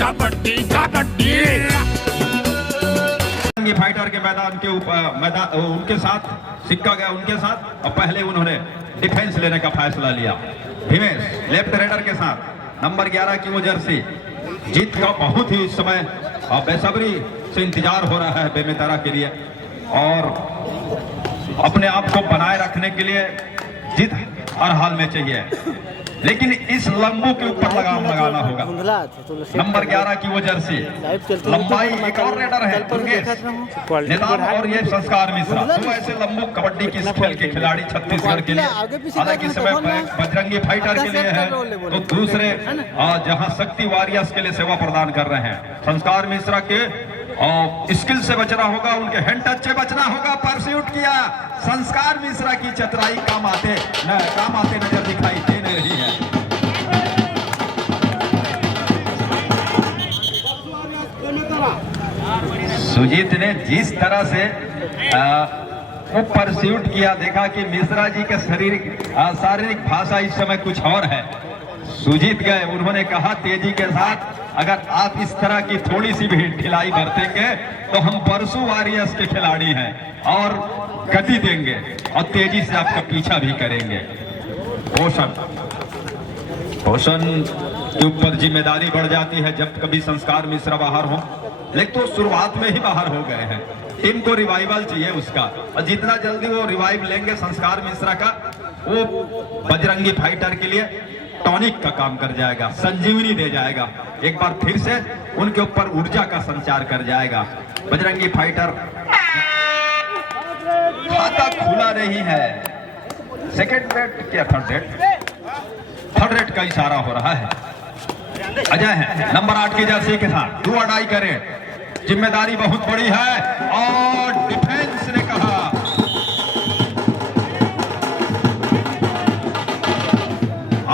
Kabaddi kabaddi. Fighter के मैदान के ऊपर उनके साथ सिक्का गया उनके साथ, और पहले उन्होंने डिफेंस लेने का फैसला लिया। भीमेश लेफ्ट रेडर के साथ नंबर 11 की वो जर्सी जीत का बहुत ही इस समय बेसब्री से इंतजार हो रहा है बेमेतरा के लिए, और अपने आप को बनाए रखने के लिए जीत हर हाल में चाहिए, लेकिन इस लंबू के ऊपर लगाम लगाना होगा। नंबर 11 की वो जर्सी लंबाई, एक और रेडर है निदान और ये संस्कार मिश्रा, तो ऐसे लंबू कबड्डी की इस खेल के खिलाड़ी छत्तीसगढ़ के लिए, हालांकि समय बजरंगी फाइटर के लिए है, तो दूसरे जहां शक्ति वॉरियर्स के लिए सेवा प्रदान कर रहे हैं। संस्कार मिश्रा के स्किल से बचना होगा, उनके हैंड टच से बचना होगा। परस्यूट किया संस्कार मिश्रा की चतुराई काम आते नजर दिखाई दे रही है। सुजीत ने जिस तरह से वो परस्यूट किया, देखा कि मिश्रा जी के शारीरिक भाषा इस समय कुछ और है। सुजीत गए, उन्होंने कहा तेजी के साथ अगर आप इस तरह की थोड़ी सी भी ढिलाई बरतेंगे तो हम परसू वॉरियर्स के खिलाड़ी हैं और गति देंगे और तेजी से आपका पीछा भी करेंगे। पोषण के ऊपर जिम्मेदारी बढ़ जाती है जब कभी संस्कार मिश्रा बाहर हो, लेकिन तो शुरुआत में ही बाहर हो गए हैं। टीम को रिवाइवल चाहिए उसका, और जितना जल्दी वो रिवाइव लेंगे संस्कार मिश्रा का, वो बजरंगी फाइटर के लिए टॉनिक का काम कर जाएगा, संजीवनी दे जाएगा, एक बार फिर से उनके ऊपर ऊर्जा का संचार कर जाएगा। बजरंगी फाइटर खाता खुला नहीं है। सेकंड रेट क्या थर्ड रेट का इशारा हो रहा है। अजय है नंबर 8 की जर्सी के साथ, डू और डाई करें, जिम्मेदारी बहुत बड़ी है, और डिफेंस ने कहा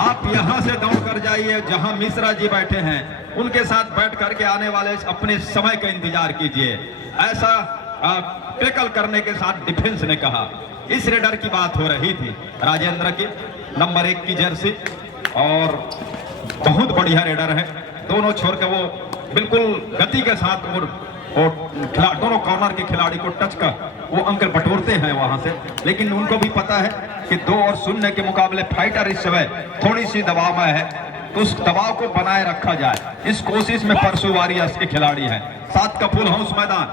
आप यहां से दौड़ कर जाइए, जहां मिश्रा जी बैठे हैं उनके साथ बैठ करके आने वाले अपने समय का इंतजार कीजिए, ऐसा टैकल करने के साथ डिफेंस ने कहा। इस रेडर की बात हो रही थी, राजेंद्र की नंबर 1 की जर्सी, और बहुत बढ़िया रेडर है। दोनों छोर के वो बिल्कुल गति के साथ और दोनों कॉर्नर के खिलाड़ी को टच कर वो अंक बटोरते हैं वहां से, लेकिन उनको भी पता है कि 2-0 के मुकाबले फाइटर इस समय थोड़ी सी दबाव में है, तो उस दबाव को बनाए रखा जाए, इस कोशिश में परसू वॉरियर्स के खिलाड़ी हैं। 7 का फुल हाउस मैदान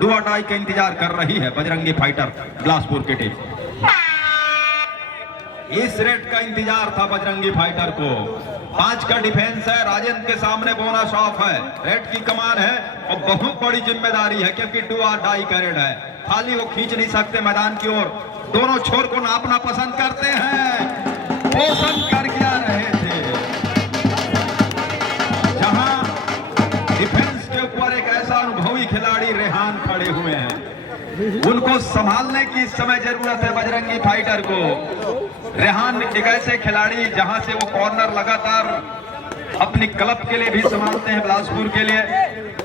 डू और डाई का इंतजार कर रही है बजरंगी फाइटर बिलासपुर की टीम। इस रेट का इंतजार था बजरंगी फाइटर को। 5 का डिफेंस है, राजेंद्र के सामने बोनस ऑफ है, रेट की कमान है, और बहुत बड़ी जिम्मेदारी है क्योंकि डू और डाई का रेड है। खाली वो खींच नहीं सकते मैदान की ओर, दोनों छोर को नापना पसंद करते हैं। पोषण कर क्या रहे थे, जहां डिफेंस के ऊपर एक ऐसा अनुभवी खिलाड़ी रेहान खड़े हुए हैं, उनको संभालने की इस समय जरूरत है बजरंगी फाइटर को। रेहान एक ऐसे खिलाड़ी जहां से वो कॉर्नर लगातार अपनी क्लब के लिए भी संभालते हैं, बिलासपुर के लिए,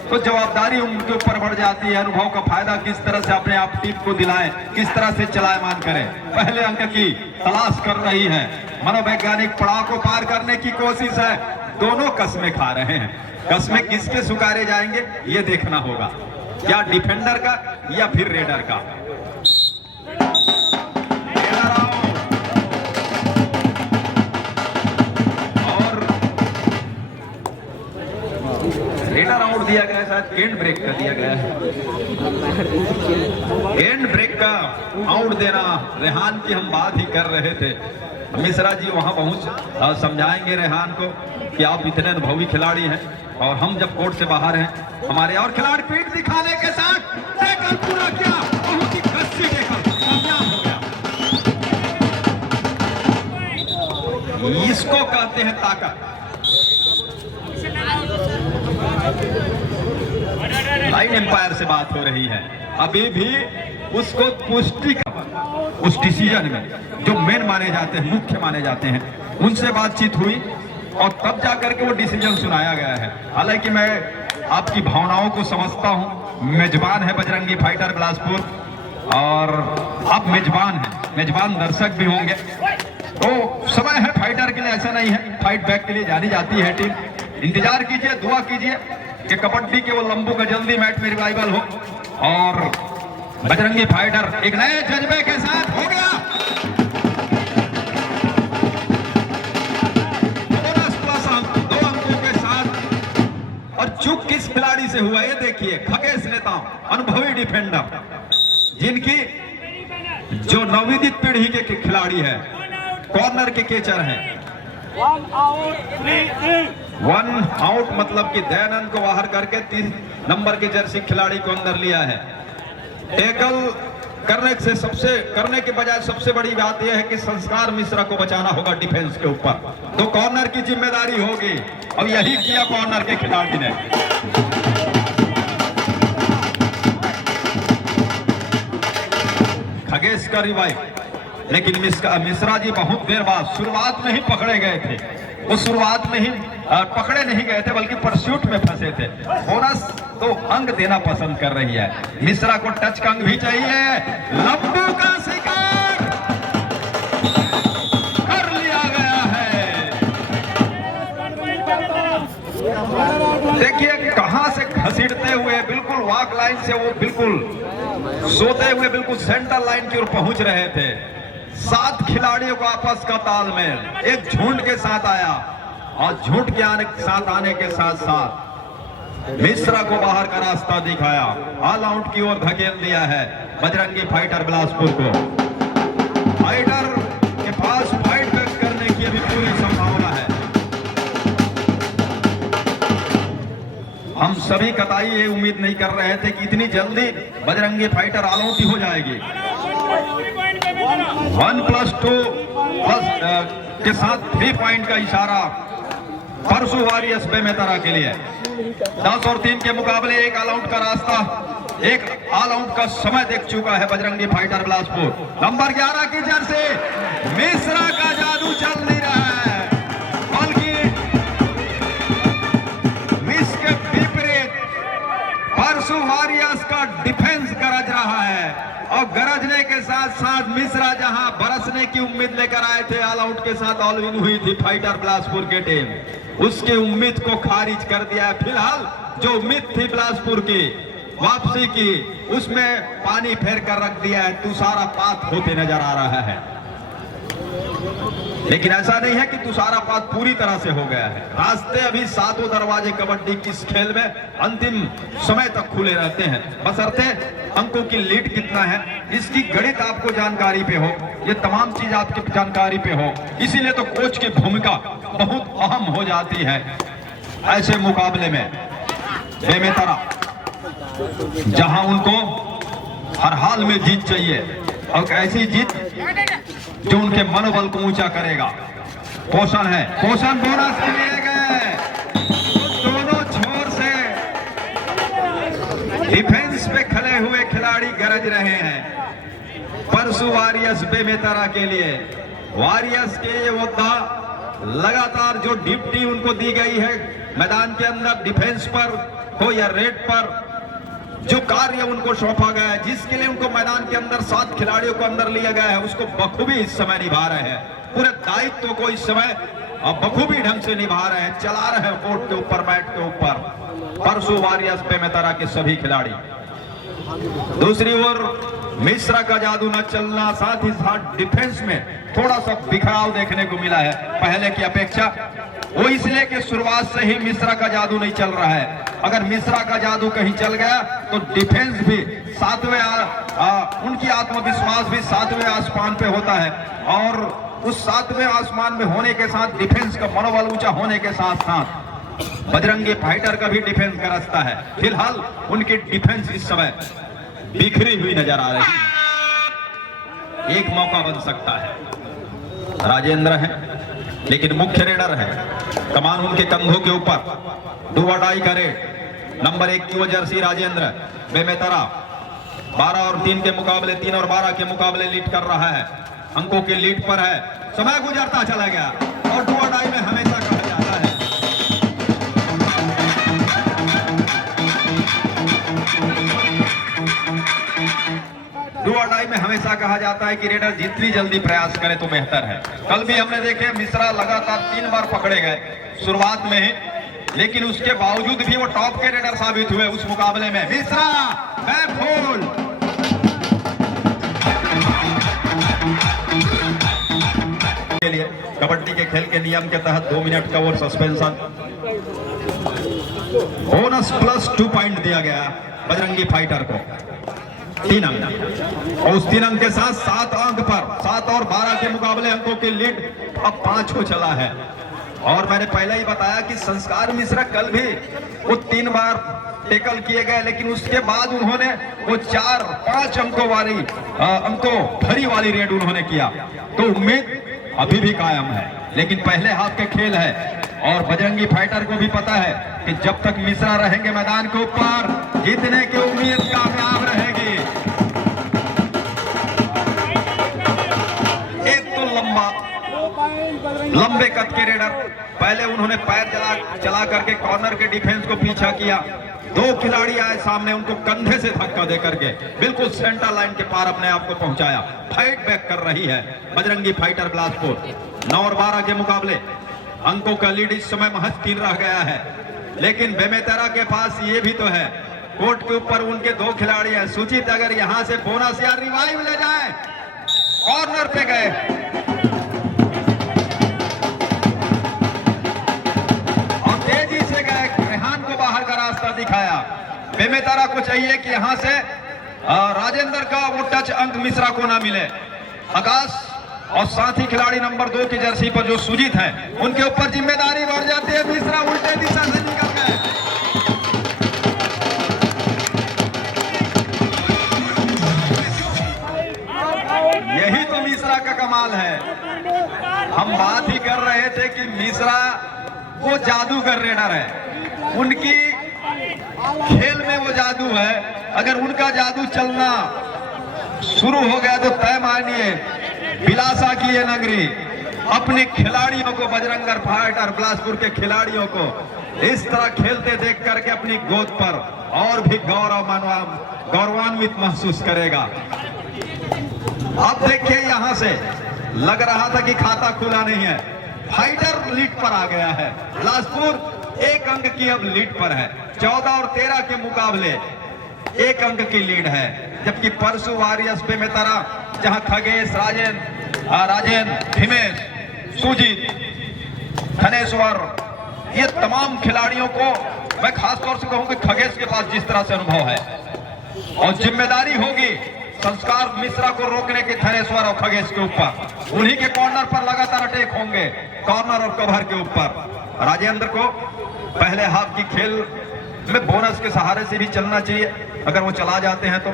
तो जवाबदारी उनके ऊपर बढ़ जाती है। अनुभव का फायदा किस तरह से अपने आप टीम को दिलाएं, किस तरह से चलायमान करें, पहले अंक की तलाश कर रही है। मनोवैज्ञानिक पड़ाव को पार करने की कोशिश है, दोनों कस्में खा रहे हैं। कस्में किसके सुकारे जाएंगे ये देखना होगा, या डिफेंडर का या फिर रेडर का। और रेडर आउट दिया गया है, शायद एंड ब्रेक का दिया गया है। एंड ब्रेक का आउट देना, रेहान की हम बात ही कर रहे थे। मिश्रा जी वहां पहुंच समझाएंगे रेहान को कि आप इतने अनुभवी खिलाड़ी हैं, और हम जब कोर्ट से बाहर हैं, हमारे और खिलाड़ी पीठ दिखाने के साथ टैकल पूरा किया, बहुत ही कस्सी टैकल, कामयाब हो गया। इसको कहते हैं ताकत। लाइन एम्पायर से बात हो रही है, अभी भी उसको पुष्टि उस डिसीजन में जो मेन माने जाते हैं, मुख्य माने जाते हैं, उनसे बातचीत हुई और तब जाकर के वो डिसीजन सुनाया गया है। हालांकि मैं आपकी भावनाओं को समझता हूं, मेजबान है बजरंगी फाइटर बिलासपुर, और आप मेजबान हैं, मेजबान दर्शक भी होंगे, तो समय है फाइटर के लिए, ऐसा नहीं है, फाइट बैक के लिए जानी जाती है टीम। इंतजार कीजिए, दुआ कीजिए कि कबड्डी के वो लंबू का जल्दी मैच में रिवाइवल हो और बजरंगी फाइटर एक नए जज्बे के साथ हो गया। बोनस प्लस 2 अंकों के साथ। और चूक किस खिलाड़ी से हुआ ये देखिए, खगेश नेता, अनुभवी डिफेंडर, जिनकी जो नवोदित पीढ़ी के खिलाड़ी है, कॉर्नर के केचर हैं। 1 आउट मतलब कि दयानंद को बाहर करके 3 नंबर के जर्सी खिलाड़ी को अंदर लिया है। टैकल करने के बजाय सबसे बड़ी बात यह है कि संस्कार मिश्रा को बचाना होगा डिफेंस के ऊपर, तो कॉर्नर की जिम्मेदारी होगी और यही किया कॉर्नर के खिलाड़ी ने। खगेश का रिवाइव, लेकिन मिश्रा जी बहुत देर बाद शुरुआत में ही पकड़े गए थे। वो शुरुआत में ही पकड़े नहीं गए थे बल्कि परस्यूट में फंसे थे। बोनस तो अंक देना पसंद कर रही है। मिश्रा को टच का अंक भी चाहिए। लंबू का शिकार कर लिया गया है। देखिए कहां से घसीटते हुए बिल्कुल वॉक लाइन से वो बिल्कुल सोते हुए बिल्कुल सेंटर लाइन की ओर पहुंच रहे थे। 7 खिलाड़ियों का आपस का तालमेल एक झुंड के साथ आया और झुंड के आने के साथ साथ मिश्रा को बाहर का रास्ता दिखाया, ऑल आउट की ओर धकेल दिया है बजरंगी फाइटर बिलासपुर को। फाइटर के पास फाइट बैक करने की अभी पूरी संभावना है। हम सभी कतई ये उम्मीद नहीं कर रहे थे कि इतनी जल्दी बजरंगी फाइटर ऑल आउट हो जाएगी। 1+2 के साथ 3 पॉइंट का इशारा परसू वॉरियर्स बेमेतरा के लिए। 10 और 3 के मुकाबले 1 ऑल आउट का रास्ता, 1 ऑल आउट का समय देख चुका है बजरंगी फाइटर बिलासपुर। नंबर 11 की जर्सी मिश्रा का जादू चल नहीं रहा है, बल्कि मिस के विपरीत परसू वॉरियर्स का डिफेंस गरज रहा है। और गरजने के साथ साथ मिश्रा जहां बरसने की उम्मीद लेकर आए थे, ऑल आउट के साथ ऑल विन हुई थी फाइटर बिलासपुर के टीम, उसकी उम्मीद को खारिज कर दिया है। फिलहाल जो उम्मीद थी बिलासपुर की वापसी की, उसमें पानी फेर कर रख दिया है, तुषारापात होते नजर आ रहा है। लेकिन ऐसा नहीं है कि तुषारापात पूरी तरह से हो गया है। रास्ते अभी 7 दरवाजे कबड्डी की इस खेल में अंतिम समय तक खुले रहते हैं, बशर्ते अंकों की लीड कितना है इसकी गणित आपको जानकारी पे हो, ये तमाम चीज आपकी जानकारी पे हो। इसीलिए तो कोच की भूमिका बहुत अहम हो जाती है ऐसे मुकाबले में। बेमेतरा जहां उनको हर हाल में जीत चाहिए और ऐसी जीत जो उनके मनोबल को ऊंचा करेगा। पोषण है, पोषण बोनस लिए गए, दोनों छोर से डिफेंस पे खड़े हुए खिलाड़ी गरज रहे हैं परसू वॉरियर्स बेमेतरा के लिए। वॉरियर्स के ये मुद्दा लगातार जो ड्यूटी उनको दी गई है मैदान के अंदर, डिफेंस पर हो या रेड पर, जो कार्य उनको सौंपा गया है, जिसके लिए उनको मैदान के अंदर 7 खिलाड़ियों को अंदर लिया गया है, उसको बखूबी इस समय निभा रहे हैं। पूरे दायित्व को इस समय बखूबी ढंग से निभा रहे हैं, चला रहे हैं कोर्ट के ऊपर, मैट के ऊपर परसू वॉरियर्स बेमेतरा के सभी खिलाड़ी। दूसरी ओर मिश्रा का जादू न चलना, साथ ही साथ डिफेंस में थोड़ा सा बिखराव देखने को मिला है पहले की अपेक्षा। वो इसलिए कि शुरुआत से ही मिश्रा का जादू नहीं चल रहा है। अगर मिश्रा का जादू कहीं चल गया तो डिफेंस भी उनकी आत्मविश्वास भी 7वें आसमान पे होता है, और उस 7वें आसमान में होने के साथ डिफेंस का मनोबल ऊंचा होने के साथ साथ बजरंगी फाइटर का भी डिफेंस गरजता है। फिलहाल उनकी डिफेंस इस समय बिखरी हुई नजर आ रही है। एक मौका बन सकता है, राजेंद्र है लेकिन मुख्य रेडर है, कमान उनके कंधों के ऊपर, डू और डाई करे। नंबर 1 की वो जर्सी राजेंद्र बेमेतरा 12 और 3 के मुकाबले 3 और 12 के मुकाबले लीड कर रहा है, अंकों की लीड पर है। समय गुजरता चला गया और डू और डाई में हमेशा कहा जाता है कि रेडर जितनी जल्दी प्रयास करे तो बेहतर है। कल भी हमने देखे मिश्रा लगातार 3 बार पकड़े गए शुरुआत में ही, लेकिन उसके बावजूद भी वो टॉप के रेडर साबित हुए उस मुकाबले में। मिश्रा बैकफुल के लिए कबड्डी के खेल के नियम के तहत 2 मिनट का और सस्पेंशन, बोनस प्लस 2 पॉइंट दिया गया बजरंगी फाइटर को, 3 अंक, और उस 3 अंक के साथ 7 अंक पर 7 और 12 के मुकाबले अंकों की लीड अब 5 को चला है। और मैंने पहले ही बताया कि संस्कार मिश्रा कल भी वो 3 बार टेकल किए गए, लेकिन उसके बाद उन्होंने वो 4-5 अंकों भरी वाली रेड उन्होंने किया। तो उम्मीद अभी भी कायम है, लेकिन पहले हाथ के खेल है और बजरंगी फाइटर को भी पता है कि जब तक मिश्रा रहेंगे मैदान के ऊपर जीतने की उम्मीद कामयाब रहेगी। एक तो लंबे कद के रेडर, पहले उन्होंने पैर चला करके कॉर्नर के डिफेंस को पीछा किया, 2 खिलाड़ी आए सामने, उनको कंधे से धक्का दे करके बिल्कुल सेंटर लाइन के पार अपने आप को पहुंचाया। फाइट बैक कर रही है बजरंगी फाइटर बिलासपुर। 9 और 12 के मुकाबले अंकों का लीड इस समय महज 3 रह गया है, लेकिन बेमेतरा के पास ये भी तो है, कोर्ट के ऊपर उनके 2 खिलाड़ी हैं। सुचित अगर यहां से बोनस या रिवाइव ले जाए, कॉर्नर पे गए, और तेजी से गए, रेहान को बाहर का रास्ता दिखाया। बेमेतरा को चाहिए कि यहां से राजेंद्र का वो टच अंक मिश्रा को ना मिले। आकाश और साथी खिलाड़ी नंबर 2 की जर्सी पर जो सुजीत है, उनके ऊपर जिम्मेदारी बढ़ जाती है। मिश्रा उल्टे दिशा से निकल गए। यही तो मिश्रा का कमाल है। हम बात ही कर रहे थे कि मिश्रा वो जादूगर रेडर है, उनकी खेल में वो जादू है। अगर उनका जादू चलना शुरू हो गया तो तय मानिए बिलासा की ये नगरी अपने खिलाड़ियों को, बजरंगर फाइटर बिलासपुर के खिलाड़ियों को इस तरह खेलते देख करके अपनी गोद पर और भी गौरवान्वित महसूस करेगा। अब देखिए यहां से लग रहा था कि खाता खुला नहीं है, फाइटर लीड पर आ गया है। बिलासपुर 1 अंक की अब लीड पर है। 14 और 13 के मुकाबले 1 अंक की लीड है, जबकि परसु वारियर्स पे में तरह जहां खगेश, राजेंद्र, हिमेश, सुजीत, धनेश्वर, ये तमाम खिलाड़ियों को मैं खास तौर से कहूं कि खगेश के पास जिस तरह से अनुभव है और जिम्मेदारी होगी संस्कार मिश्रा को रोकने की धनेश्वर और खगेश के ऊपर, उन्हीं के कॉर्नर पर लगातार अटैक होंगे, कॉर्नर और कवर के ऊपर। राजेंद्र को पहले हाफ की खेल में बोनस के सहारे से भी चलना चाहिए अगर वो चला जाते हैं तो,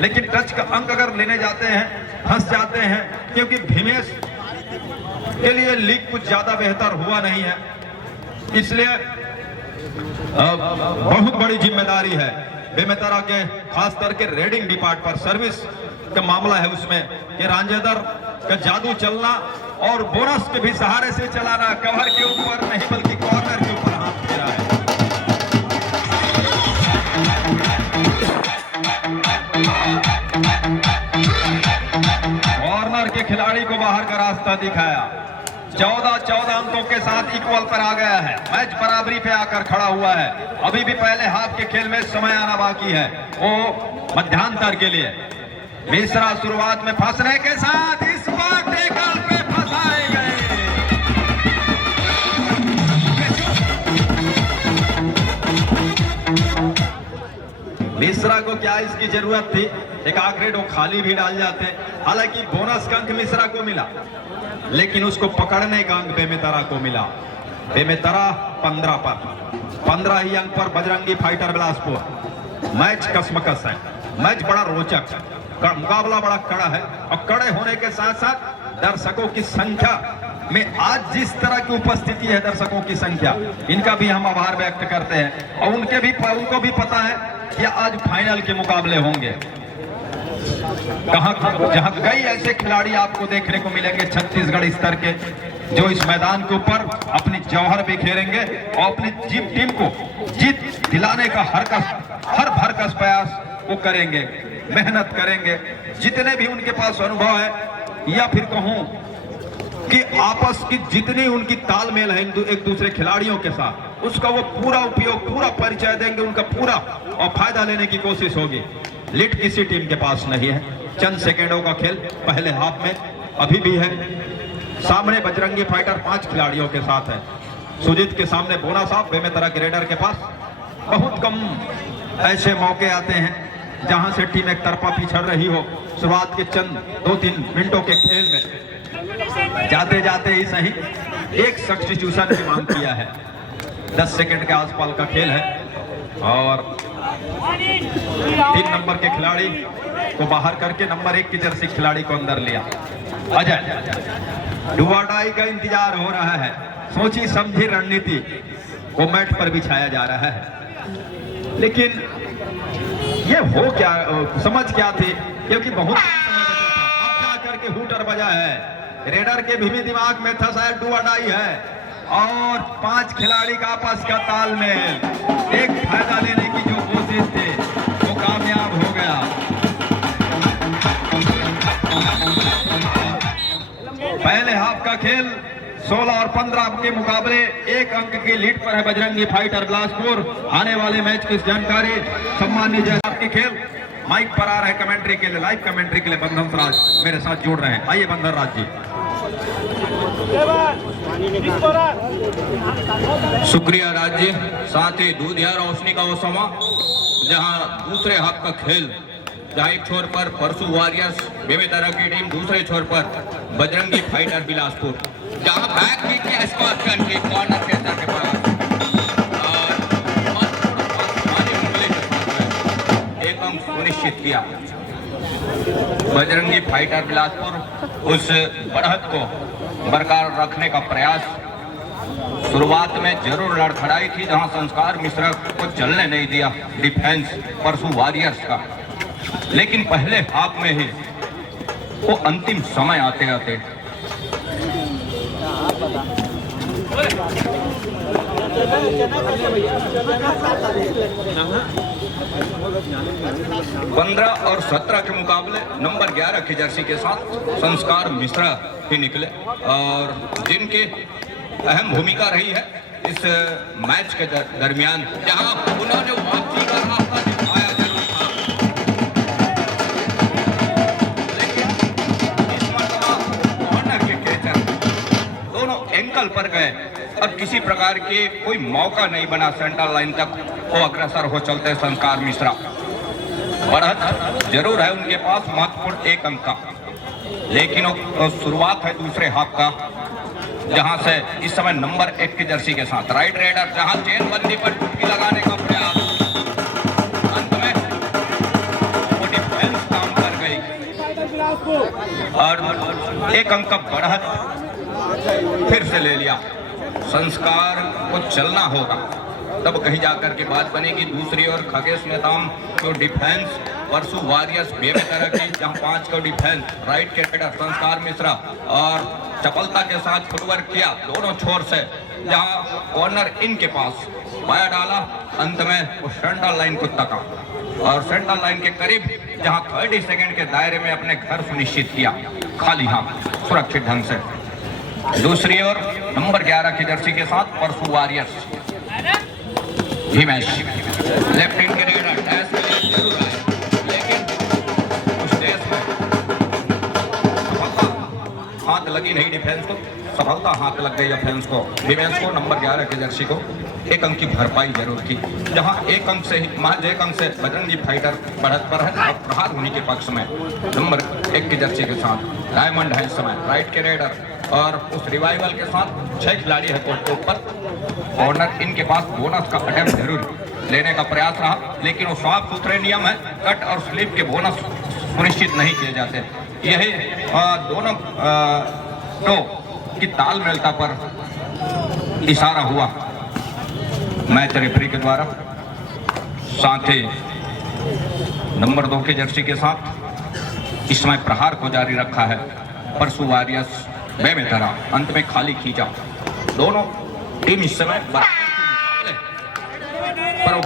लेकिन टच का अंक अगर लेने जाते हैं फंस जाते हैं, क्योंकि भीमेश के लिए लीग कुछ ज्यादा बेहतर हुआ नहीं है, इसलिए बहुत बड़ी जिम्मेदारी है बेमेतरा के, खास करके रेडिंग डिपार्ट पर सर्विस का मामला है उसमें कि राजेंद्र का जादू चलना और बोनस के भी सहारे से चलाना, कवर के ऊपर नहीं बल्कि कॉर्नर के ऊपर हाथ फेरा है। कॉर्नर के खिलाड़ी को बाहर का रास्ता दिखाया। 14 अंकों के साथ इक्वल पर आ गया है, मैच बराबरी पे आकर खड़ा हुआ है। अभी भी पहले हाफ के खेल में समय आना बाकी है, वो मध्यांतर के लिए। मिश्रा शुरुआत में फंसने के साथ इस बार टेकल पे फंसाए गए। मिश्रा को क्या इसकी जरूरत थी, एक आखिरी वो खाली भी डाल जाते। हालांकि बोनस का अंक मिश्रा को मिला, लेकिन उसको पकड़ने का अंक बेमेतरा को मिला। बेमेतरा 15 पर, 15 ही अंक पर बजरंगी फाइटर बिलासपुर। मैच कसमकस है, मैच बड़ा रोचक है, मुकाबला बड़ा कड़ा है, और कड़े होने के साथ साथ दर्शकों की संख्या में आज जिस तरह की उपस्थिति है, दर्शकों की संख्या, इनका भी हम आभार व्यक्त करते हैं। और उनको भी पता है कि आज फाइनल के मुकाबले होंगे, जहां कई ऐसे खिलाड़ी आपको देखने को मिलेंगे छत्तीसगढ़ स्तर के, जो इस मैदान के ऊपर अपनी जौहर बिखेरेंगे और अपनी टीम को जीत दिलाने का हर भरकस प्रयास वो करेंगे, मेहनत करेंगे। जितने भी उनके पास अनुभव है, या फिर कहूं कि आपस की जितनी उनकी तालमेल है एक दूसरे खिलाड़ियों के साथ, उसका वो पूरा उपयोग, पूरा परिचय देंगे, उनका पूरा और फायदा लेने की कोशिश होगी। लीड किसी टीम के पास नहीं है। चंद सेकेंडों का खेल पहले हाफ में अभी भी है। सामने बजरंगी फाइटर 5 खिलाड़ियों के साथ है। सुजीत के सामने बोना साहब बेमेतरा ग्रेडर के पास। बहुत कम ऐसे मौके आते हैं जहां से टीम एक तरफा पिछड़ रही हो। शुरुआत के चंद 2-3 मिनटों के खेल में जाते जाते ही सही एक सब्स्टिट्यूशन की मांग किया है। 10 सेकंड के आसपास का खेल है और 3 नंबर के खिलाड़ी को बाहर करके नंबर 1 की जर्सी खिलाड़ी को अंदर लिया। अजय डुआडाई का इंतजार हो रहा है। सोची समझी रणनीति को मैट पर बिछाया जा रहा है, लेकिन ये हो क्या, समझ क्या थी, क्योंकि बहुत अब जा करके हूटर बजा है। रेडर के भी दिमाग में था शायद डुआडाई है और 5 खिलाड़ी का आपस का तालमेल, एक फायदा लेने की जो कोशिश थी वो कामयाब हो गया। पहले हाफ का खेल 16 और 15 के मुकाबले 1 अंक की लीड पर है बजरंगी फाइटर बिलासपुर। आने वाले मैच की जानकारी सम्मान्य जयराम की खेल माइक पर आ रहे कमेंट्री के लिए, लाइव कमेंट्री के लिए बंधन राज मेरे साथ जुड़ रहे हैं। आइए बंधन राज जी। शुक्रिया राज्य। साथ ही दूधिया रोशनी का वो समा जहां दूसरे हाफ का खेल, जहां एक छोर पर परसू वॉरियर्स बेमेतरा की टीम, दूसरे छोर पर बजरंगी फाइटर बिलासपुर, जहां बैक किक के स्कॉट के कॉर्नर के अंदर के पास और एक अंक सुनिश्चित किया। बजरंगी फाइटर बिलासपुर उस बढ़त को बरकरार रखने का प्रयास, शुरुआत में जरूर लड़खड़ाई थी जहां संस्कार मिश्रा को चलने नहीं दिया डिफेंस परसू वॉरियर्स का, लेकिन पहले हाफ में ही वो अंतिम समय आते आते 15 और 17 के मुकाबले नंबर 11 की जर्सी के साथ संस्कार मिश्रा ही निकले और जिनकी अहम भूमिका रही है इस मैच के दरमियान, जहां उन्होंने वापसी का रास्ता दिखाया जरूर था, लेकिन इस मरतबा कॉर्नर के कैचर दोनों एंकल पर गए और किसी प्रकार की कोई मौका नहीं बना सेंटर लाइन तक वो अग्रसर हो चलते संस्कार मिश्रा। बढ़त जरूर है उनके पास महत्वपूर्ण 1 अंक का, लेकिन वो शुरुआत है दूसरे हाफ का, जहां से इस समय नंबर 1 की जर्सी के साथ राइट रेडर, जहां चेन बंदी पर टुटकी लगाने का प्रयास, अंत में वो डिफेंस काम कर गई और 1 अंक का बढ़त फिर से ले लिया। संस्कार को चलना होगा तब कहीं जाकर के बात बनेगी। दूसरी ओर खगेश नेताम जो डिफेंस परसू वॉरियर्स बेमेतरा की, जहां 5 का डिफेंस राइट के रेडर संस्कार मिश्रा और चपलता के साथ फुटवर्क किया दोनों छोर से, जहां कॉर्नर इनके पास पाया डाला, अंत में वो सेंटर लाइन को तका और सेंटर लाइन के करीब जहां 30 सेकंड के दायरे में अपने घर सुनिश्चित किया खाली हाथ सुरक्षित ढंग से। दूसरी ओर नंबर 11 की जर्सी के साथ परसू वॉरियर्स हिमेश लेफ्ट हैंड के रेडर डैश के लिए जरूर आए, लेकिन उस डैश में सफलता हाथ लगी नहीं डिफेंस को, सफलता हाथ लग गई डिफेंस को। डिफेंस को नंबर 11 की जर्सी को 1 अंक की भरपाई जरूर की, जहां 1 अंक से ही महज 1 अंक से बजरंगी फाइटर बढ़त पर है और प्रहार होने के पक्ष में नंबर 1 की जर्सी के साथ डायमंड है इस समय राइट के रेडर और उस रिवाइवल के साथ 6 खिलाड़ी है कोर्ट के ऊपर। कॉर्नर इनके पास बोनस का अटेम्प्ट जरूर लेने का प्रयास रहा, लेकिन वो साफ सुथरे नियम है, कट और स्लिप के बोनस सुनिश्चित नहीं किए जाते। यही दोनों तो की तालमेलता पर इशारा हुआ मैच रेफरी के द्वारा। साथ ही नंबर 2 की जर्सी के साथ इस समय प्रहार को जारी रखा है परसू वॉरियर्स बेमेतरा, अंत में खाली खींचा। दोनों टीम इस समय पर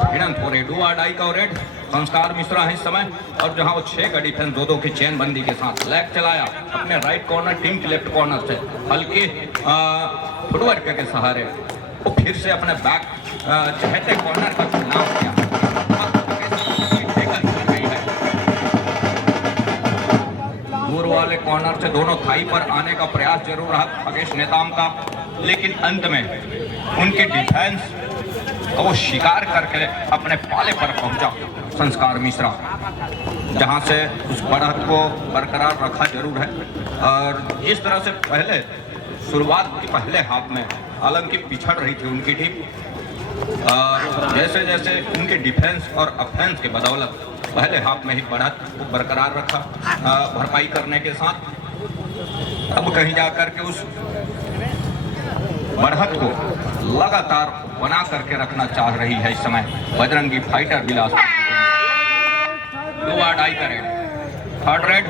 भिड़ंत हो रही, डुआडाई का रेड संस्कार मिश्रा है इस समय, और जहां वो 6 का डिफेंस 2-2 की चेन बंदी के साथ लेग चलाया अपने राइट कॉर्नर टीम के लेफ्ट कॉर्नर से हल्के फुटवर्क के सहारे वो फिर से अपने बैक चहते कॉर्नर का चुनाव किया। दूर वाले कॉर्नर से दोनों थाई पर आने का प्रयास जरूर रहा खगेश नेताम का, लेकिन अंत में उनकी डिफेंस को वो शिकार करके अपने पाले पर पहुंचा संस्कार मिश्रा, जहां से उस बढ़त को बरकरार रखा जरूर है। और जिस तरह से पहले शुरुआत के पहले हाफ में हालांकि पिछड़ रही थी उनकी टीम, और जैसे जैसे उनके डिफेंस और ऑफेंस के बदौलत पहले हाफ में ही बढ़त को बरकरार रखा भरपाई करने के साथ, अब कहीं जाकर के उस बढ़त को लगातार बना करके रखना चाह रही है इस समय बजरंगी फाइटर बिलासपुर। दो डाई करें थर्ड रेड।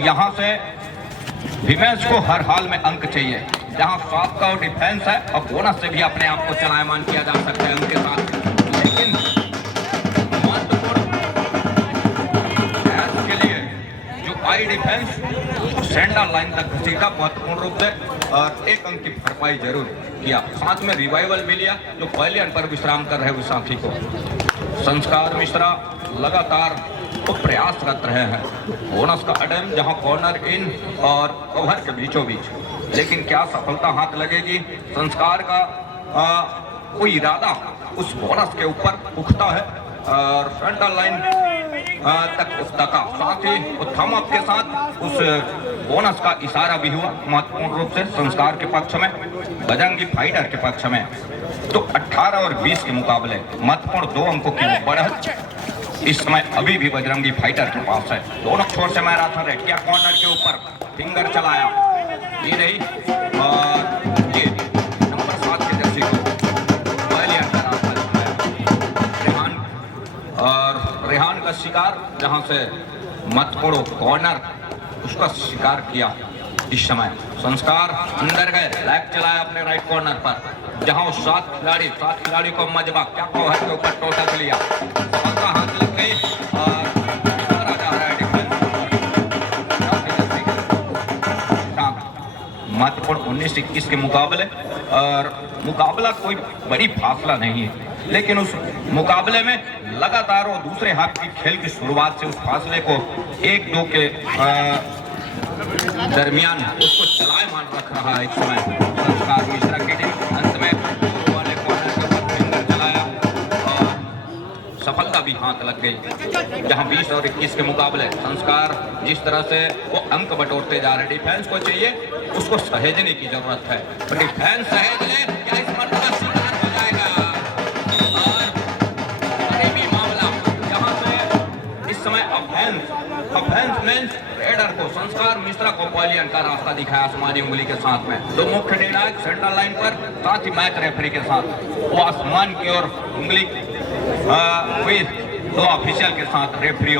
यहाँ से विमेंस को हर हाल में अंक चाहिए, जहाँ साफ का डिफेंस है और बोनस से भी अपने आप को चलायमान किया जा सकता है उनके साथ। लेकिन के लिए जो आई डिफेंस सेंटर लाइन तक घसीटा महत्वपूर्ण रूप से, और एक अंक की भरपाई जरूर किया, साथ में रिवाइवल भी लिया जो पहले अंक पर विश्राम कर रहे उस साथी को। संस्कार मिश्रा लगातार तो प्रयासरत रहे हैं बोनस का अटेम्प्ट, जहां कॉर्नर इन और ओवर के बीचों बीच, लेकिन क्या सफलता हाथ लगेगी? संस्कार का कोई इरादा उस बोनस के ऊपर उठता है और सेंटर लाइन तक तका, साथ ही थम अप के साथ उस बोनस का इशारा भी हुआ महत्वपूर्ण रूप से संस्कार के पक्ष में, बजरंगी फाइटर के पक्ष में। तो 18 और 20 के मुकाबले महत्वपूर्ण 2 अंकों की बढ़त इस समय अभी भी बजरंगी फाइटर के पास है। दोनों छोर से मैराथन रेड किया, कॉर्नर के ऊपर फिंगर चलाया, ये नहीं, और ये नंबर 7 के जर्सी को पहले अंतर रेहान, और रेहान का शिकार जहां से महत्वपूर्ण कॉर्नर उसका शिकार किया। इस समय संस्कार अंदर गए, लेग चलाया अपने राइट कॉर्नर पर, जहां वो 7 खिलाड़ी को मजबा क्या कवर के ऊपर टोटक लिया, सफलता हाथ लग गई और आ जा रहा है डिफेंस। महत्वपूर्ण 19-21 के मुकाबले, और मुकाबला कोई बड़ी फासला नहीं है, लेकिन उस मुकाबले में लगातार वो दूसरे हाफ की खेल की शुरुआत से उस फासले को 1-2 के दरमियान उसको चलायमान रख रहा है इस समय संस्कार मिश्रा की टीम। अंत में वाले कॉर्नर के ऊपर फिंगर चलाया और सफलता भी हाथ लग गई, जहां 20 और 21 के मुकाबले संस्कार जिस तरह से वो अंक बटोरते जा रहे, डिफेंस को चाहिए उसको सहेजने की जरूरत है, तो डिफेंस सहेज ले क्या इस मरतबा शिकार हो जाएगा। और करीबी मामला जहां से इस समय ऑफेंस मेंस रेडर को संस्कार मिश्रा को पॉलियन का रास्ता दिखाया आसमानी उंगली के साथ में, 2 मुख्य निर्णायक सेंटर लाइन पर, साथ ही मैच रेफरी के साथ वो आसमान की ओर उंगली हुई 2 ऑफिशियल के साथ रेफरी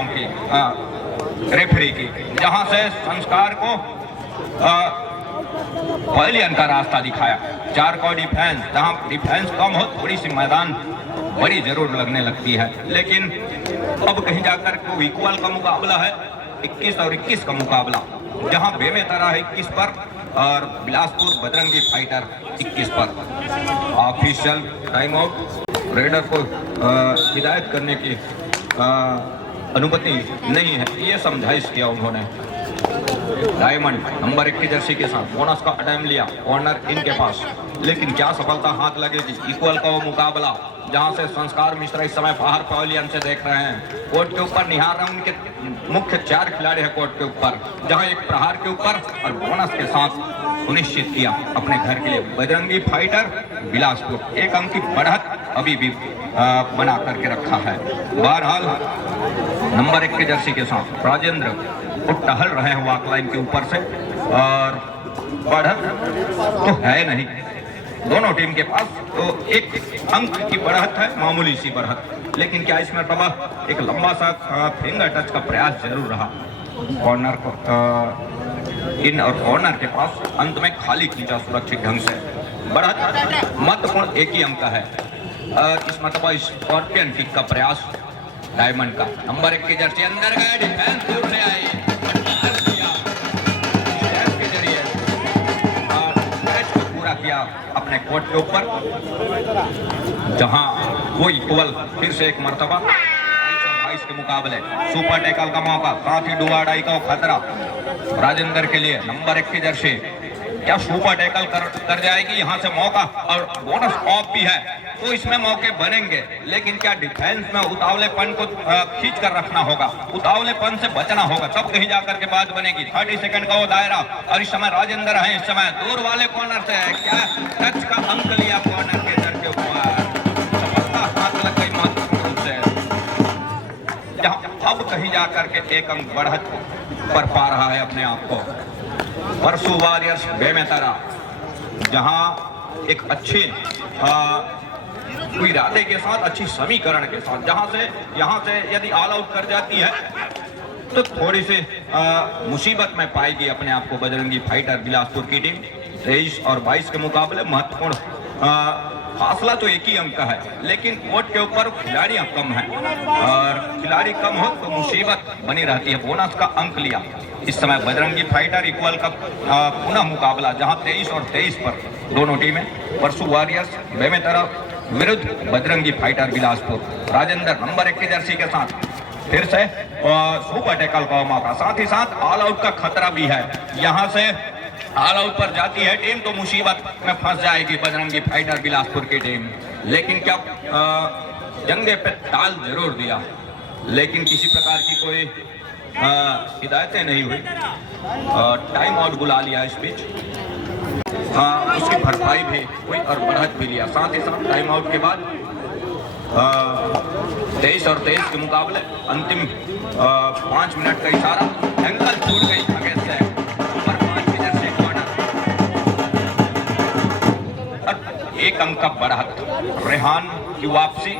की, जहां से संस्कार को पॉलियन का रास्ता दिखाया। 4 का डिफेंस, जहां डिफेंस कम हो थोड़ी सी मैदान बड़ी जरूर लगने लगती है, लेकिन अब कहीं जाकर को इक्वल का मुकाबला है, 21 और 21 का मुकाबला, जहां बेमेतरा है 21 पर और बिलासपुर बजरंगी फाइटर 21 पर। ऑफिशियल टाइम आउट रेडर को हिदायत करने की अनुमति नहीं है, ये समझाइश किया उन्होंने। डायमंड नंबर 1 की जर्सी के साथ बोनस का अटेम्प्ट लिया कॉर्नर इनके पास, लेकिन क्या सफलता हाथ लगेगी? इक्वल का वो मुकाबला, जहां से संस्कार मिश्रा इस समय बाहर पवेलियन से देख रहे हैं, कोर्ट के ऊपर निहार रहे हैं, उनके मुख्य 4 खिलाड़ी है कोर्ट के ऊपर, जहां एक प्रहार के ऊपर और बोनस के साथ सुनिश्चित किया अपने घर के लिए बजरंगी फाइटर बिलासपुर। 1 अंक की बढ़त अभी भी बना करके रखा है। बहरहाल नंबर 1 के जर्सी के साथ राजेंद्र वो टहल रहे हैं वॉक लाइन के ऊपर से, और बढ़त तो है नहीं दोनों टीम के पास, तो 1 अंक की बढ़त है, मामूली सी बढ़त, लेकिन क्या इसमें तबा एक लंबा सा फिंगर टच का प्रयास जरूर रहा कॉर्नर को इन और कॉर्नर के पास, अंत में खाली खींचा सुरक्षित ढंग से। बढ़त महत्वपूर्ण 1 ही अंक का है, इस मतलब स्कॉर्पियन किक का प्रयास डायमंड का। नंबर 1 की जर्सी अंदर गए, डिफेंस दूर से आई के जरिए मैच को पूरा किया गया अपने कोर्ट के ऊपर, जहां वो इक्वल फिर से एक मर्तबा 22 के मुकाबले सुपर टैकल का मौका, साथ ही डुआडाई का खतरा राजेंद्र के लिए। नंबर 1 की जर्सी क्या सुपर टैकल कर जाएगी यहाँ से मौका, और बोनस ऑफ भी है तो इसमें मौके बनेंगे, लेकिन क्या डिफेंस में उतावलेपन को खींच कर रखना होगा, उतावलेपन से बचना होगा, तब कहीं जाकर के बात बनेगी। 30 सेकंड का वो दायरा, और इस समय राजेंद्र है, इस समय दूर वाले कॉर्नर से है, क्या टच का अंक लिया कॉर्नर के दर के ऊपर, सफलता हाथ लग गई महत्वपूर्ण रूप से, जहां अब कहीं जाकर के एक अंक बढ़त पर पा रहा है अपने आप को परसू वॉरियर्स बेमेतरा, जहां एक अच्छे इरादे के साथ, अच्छी समीकरण के साथ, यहाँ से यदि ऑल आउट कर जाती है तो थोड़ी सी मुसीबत में पाएगी अपने आप को बजरंगी फाइटर बिलासपुर की टीम। 23 और 22 के मुकाबले महत्वपूर्ण फासला तो एक ही अंक का है, लेकिन कोर्ट के ऊपर खिलाड़ियां कम हैं, और खिलाड़ी कम हो तो मुसीबत बनी रहती है। बोनस का अंक लिया इस समय बजरंगी फाइटर इक्वल का पुनः मुकाबला, जहां 23 और 23 पर दोनों टीमें, परसू वॉरियर्स बेमेतरा विरुद्ध बजरंगी फाइटर बिलासपुर। राजेंद्र नंबर 1 की जर्सी के साथ फिर से सुपर टैकल का मौका, साथ ही साथ ऑल आउट का खतरा भी है। यहां से ऑल आउट पर जाती है टीम तो मुसीबत में फंस जाएगी बजरंगी फाइटर बिलासपुर की टीम, लेकिन क्या जंगे पे ताल जरूर दिया, लेकिन किसी प्रकार की कोई हिदायतें नहीं हुई। टाइम आउट बुला लिया इस बीच, उसकी भरपाई भी हुई और बढ़त भी लिया। साथ ही साथ टाइम आउट के बाद 23 और 23 के मुकाबले अंतिम 5 मिनट का इशारा, एंकल छूट गई अगेंस्ट से नंबर 5 की जर्सी कॉर्नर, और एक अंक का बढ़त, रेहान की वापसी,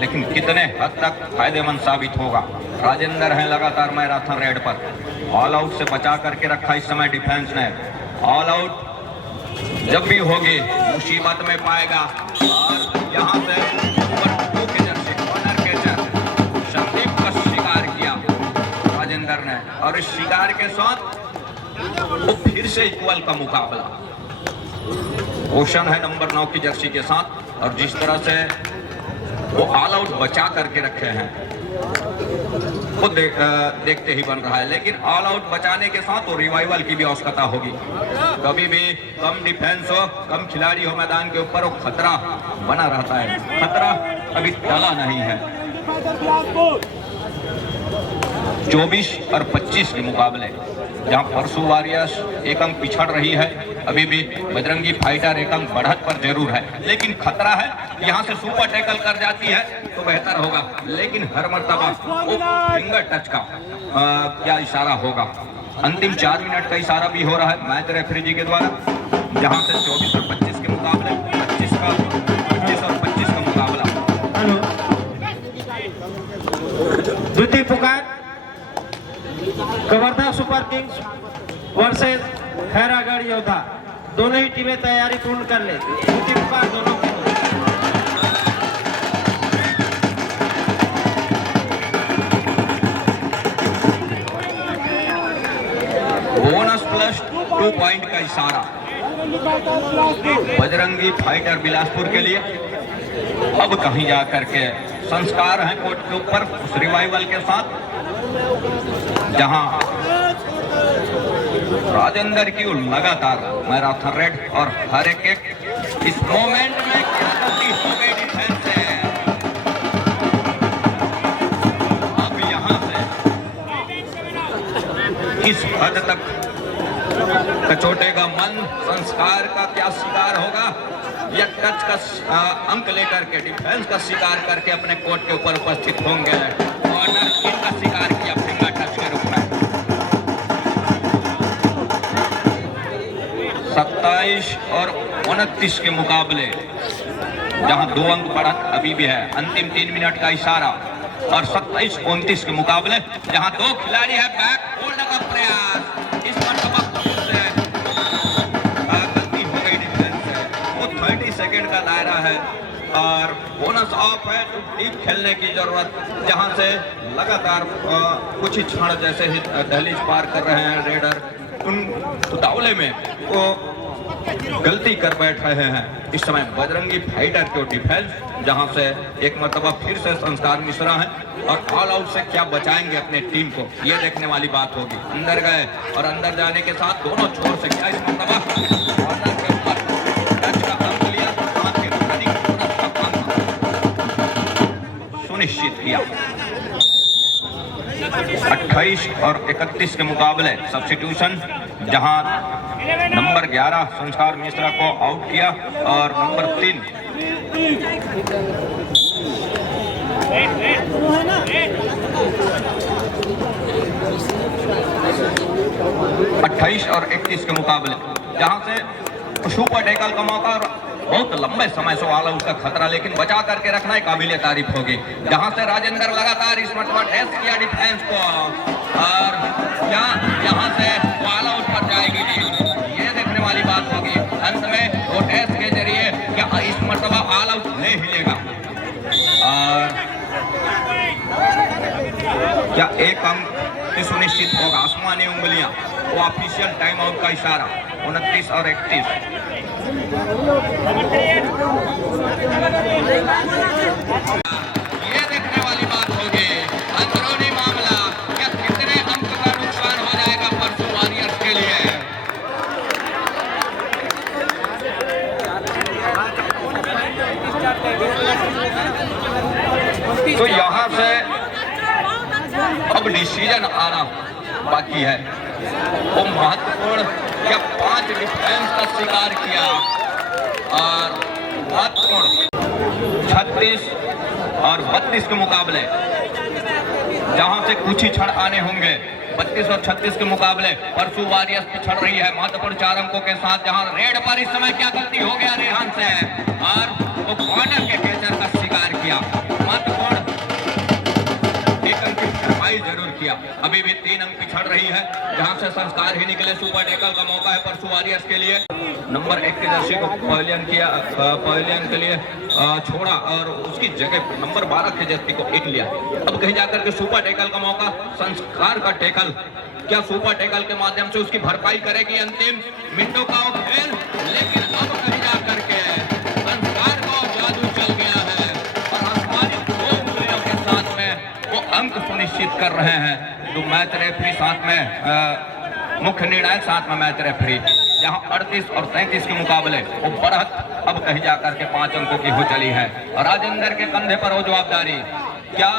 लेकिन कितने हद तक फायदेमंद साबित होगा। राजेंद्र है लगातार मैराथन रेड पर, ऑल आउट से बचा करके रखा इस समय डिफेंस ने। ऑल आउट जब भी होगी मुसीबत में पाएगा, और यहाँ से नंबर 2 के जर्सी कॉर्नर के संदीप का शिकार किया राजेंद्र ने, और इस शिकार के साथ वो फिर से इक्वल का मुकाबला। ओशन है नंबर 9 की जर्सी के साथ, और जिस तरह से वो ऑल आउट बचा करके रखे हैं वो देखते ही बन रहा है, लेकिन ऑल आउट बचाने के साथ वो रिवाइवल की भी आवश्यकता होगी। कभी भी कम डिफेंस हो, कम खिलाड़ी हो मैदान के ऊपर, वो खतरा बना रहता है, खतरा अभी टला नहीं है। 24 और 25 के मुकाबले जहां परसू वॉरियर्स एक अंक पिछड़ रही है, अभी भी बजरंगी फाइटर एक अंक बढ़त पर जरूर है, लेकिन खतरा है यहां से सुपर टैकल कर जाती है तो बेहतर होगा, लेकिन हर मर्तबा वो फिंगर टच का क्या इशारा होगा। अंतिम 4 मिनट का इशारा भी हो रहा है मैच रेफरी जी के द्वारा, जहां से 24 और 25 के मुकाबले 25 और 25 का मुकाबला। द्वितीय पुकार Kawardha super Kings versus Khairagarh योद्धा, दोनों ही टीमें तैयारी पूर्ण कर ले। द्वितीय पुकार दोनों की बोनस प्लस 2 पॉइंट का इशारा बजरंगी फाइटर बिलासपुर के लिए। अब कहीं जाकर के संस्कार हैं कोर्ट के ऊपर उस रिवाइवल के साथ, जहां राजेंद्र की लगातार मैराथन रेड, और हर एक इस मोमेंट में क्या गलती हो गई डिफेंस से। अब यहां से किस हद तक कचोटेगा मन, संस्कार का क्या शिकार होगा, या टच का अंक लेकर के डिफेंस का शिकार करके अपने कोर्ट के ऊपर उपस्थित होंगे। कॉर्नर किन का शिकार किया फिंगर टच के रूप में। 27 और 29 के मुकाबले जहां 2 अंक बढ़त अभी भी है, अंतिम 3 मिनट का इशारा, और 27-29 के मुकाबले जहां 2 खिलाड़ी है बैक होल्ड का प्रयास, इस मरतबा गलती हो गई डिफेंस से। वो 30 सेकेंड का दायरा है और बोनस ऑफ है, तो डीप खेलने की जरूरत, जहां से लगातार कुछ ही क्षण जैसे ही दहलीज पार कर रहे हैं रेडर, उन उतावले में वो गलती कर बैठ रहे हैं। इस समय बजरंगी फाइटर के डिफेंस, जहां से एक मर्तबा फिर से संस्कार मिश्रा है और ऑल आउट से क्या बचाएंगे अपने टीम को, ये देखने वाली बात होगी। अंदर गए और अंदर जाने के साथ दोनों छोर से क्या इस मर्तबा कॉर्नर के ऊपर टच का अंक लिया, हाथ के रनिंग बोनस का अंक सुनिश्चित किया। 28 और 31 के मुकाबले सब्स्टिट्यूशन, जहां नंबर 11 संस्कार मिश्रा को आउट किया और नंबर 3 28 और 31 के मुकाबले, जहां से सुपर टैकल का मौका और बहुत लंबे समय से ऑल आउट का खतरा, लेकिन बचा करके रखना ही काबिले तारीफ होगी। जहां से राजेंद्र लगातार इस मरतबा टेस्ट किया डिफेंस को और क्या यहां से ऑल आउट पर जाएगी टीम, ये देखने वाली बात होगी। अंत में वो टेस्ट के जरिए क्या इस मरतबा ऑल आउट नहीं हिलेगा और क्या एक अंक सुनिश्चित होगा। आसमानी उंगलियां, वो ऑफिशियल टाइम आउट का इशारा। 29 और 31 ये देखने वाली बात होगी। अंदरूनी मामला, क्या कितने अंक का नुकसान हो जाएगा परसू वॉरियर्स के लिए। तो यहां से अब डिसीजन आना बाकी है। वो महत्वपूर्ण, क्या 5 डिफेंस का शिकार किया और महत्वपूर्ण 36 और 32 के मुकाबले, जहां से कुछ ही क्षण आने होंगे। 32 और 36 के मुकाबले परसू वॉरियर्स पिछड़ रही है महत्वपूर्ण 4 अंकों के साथ। जहां रेड पर इस समय क्या गलती हो गया रेहान से और वो कॉर्नर के कैचर का शिकार किया। महत्वपूर्ण एक अंक की भरपाई जरूर किया। अभी भी 3 अंक पिछड़ रही है, जहां से संस्कार ही निकले। सुपर टैकल का मौका है परसू वॉरियर्स के लिए। नंबर 1 के जर्सी को पवेलियन के लिए छोड़ा और उसकी जगह नंबर 12 के जर्सी को 1 लिया। अब कहीं जाकर के सुपर टैकल का मौका, संस्कार का टैकल, क्या सुपर टैकल के माध्यम से उसकी भरपाई करेगी अंतिम मिनटों का खेल। लेकिन अब कहीं जाकर के संस्कार को जादू चल गया है और आसमानी 2 उंगलियों के साथ में वो अंक सुनिश्चित कर रहे हैं। तो मैच रेफरी साथ में मुख्य निर्णायक साथ में मैच रेफरी, जहां 38 और 37 के मुकाबले वो बढ़त अब कहीं जाकर के 5 अंकों की हो चली है और राजेंद्र के कंधे पर वो जवाबदारी। क्या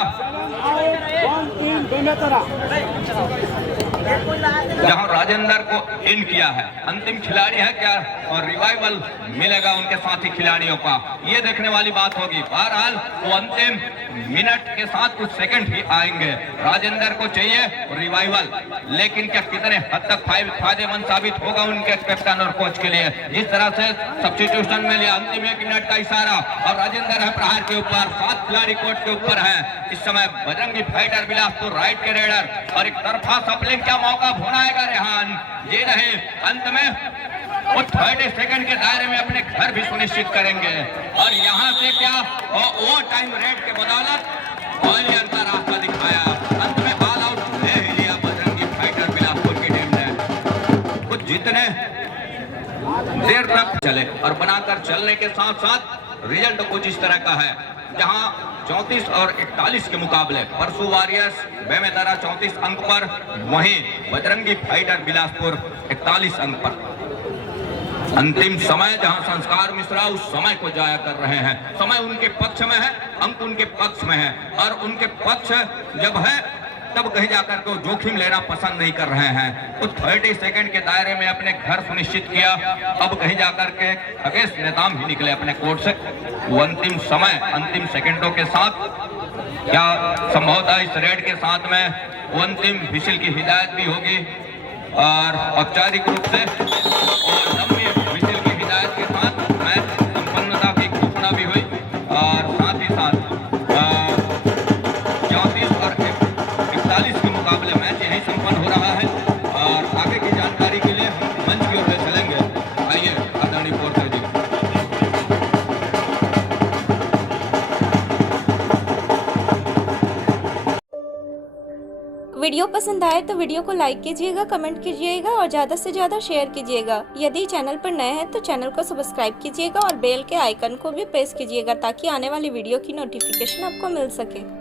जहां राजेंद्र को इन किया है, अंतिम खिलाड़ी है क्या और रिवाइवल मिलेगा उनके साथी खिलाड़ियों का, ये देखने वाली बात होगी। बहरहाल वो अंतिम मिनट के साथ कुछ सेकंड ही आएंगे। राजेंद्र को चाहिए रिवाइवल, लेकिन क्या कितने हद तक फायदेमंद साबित होगा उनके कैप्टन और कोच के लिए। जिस तरह से सब्स्टिट्यूशन में लिया, अंतिम 1 मिनट का इशारा और राजेंद्र है प्रहार के ऊपर, 7 खिलाड़ी कोर्ट के ऊपर है। इस समय बजरंगी फाइटर बिलासपुर राइट के रेडर और एक तरफा सपलिंग, क्या मौका भुनाएगा रेहान, ये रहे अंत में वो 30 सेकंड के दायरे में अपने घर भी सुनिश्चित करेंगे और यहां से क्या ओवर टाइम रेड के बदौलत पवेलियन का रास्ता दिखाया। अंत में ऑल आउट ले ही लिया बजरंगी फाइटर बिलासपुर की टीम ने। कुछ जितने देर तक चले और बनाकर चलने के साथ साथ रिजल्ट कुछ इस तरह का है, जहां 34 और 41 के मुकाबले परसू वॉरियर्स बेमेतरा 34 अंक पर, वहीं बजरंगी फाइटर बिलासपुर 41 अंक पर। अंतिम समय जहां संस्कार मिश्रा उस समय को जाया कर रहे हैं। समय उनके पक्ष में है, अंक उनके पक्ष में है और उनके पक्ष जब है तब कहीं जाकर के जोखिम लेना पसंद नहीं कर रहे हैं। तो 30 सेकंड के दायरे में अपने घर सुनिश्चित किया। अब कहीं जाकर के खगेश नेताम ही निकले अपने कोर्ट से। वो अंतिम समय, अंतिम सेकंडों के साथ क्या संभवतः इस रेड के साथ में वो अंतिम विशिल की हिदायत भी होगी और औपचारिक रूप से और लंबी विशिल की हिदायत के साथ मैच संपन्नता की घोषणा भी हुई और साथ ही साथ 34 और 41 के मुकाबले मैच यही संपन्न हो रहा है। और आगे की जानकारी के लिए हम मंच की ओर से चलेंगे। आइए आदरणीय पोर्टर जी। वीडियो पसंद आए तो वीडियो को लाइक कीजिएगा, कमेंट कीजिएगा और ज़्यादा से ज़्यादा शेयर कीजिएगा। यदि चैनल पर नए हैं तो चैनल को सब्सक्राइब कीजिएगा और बेल के आइकन को भी प्रेस कीजिएगा ताकि आने वाली वीडियो की नोटिफिकेशन आपको मिल सके।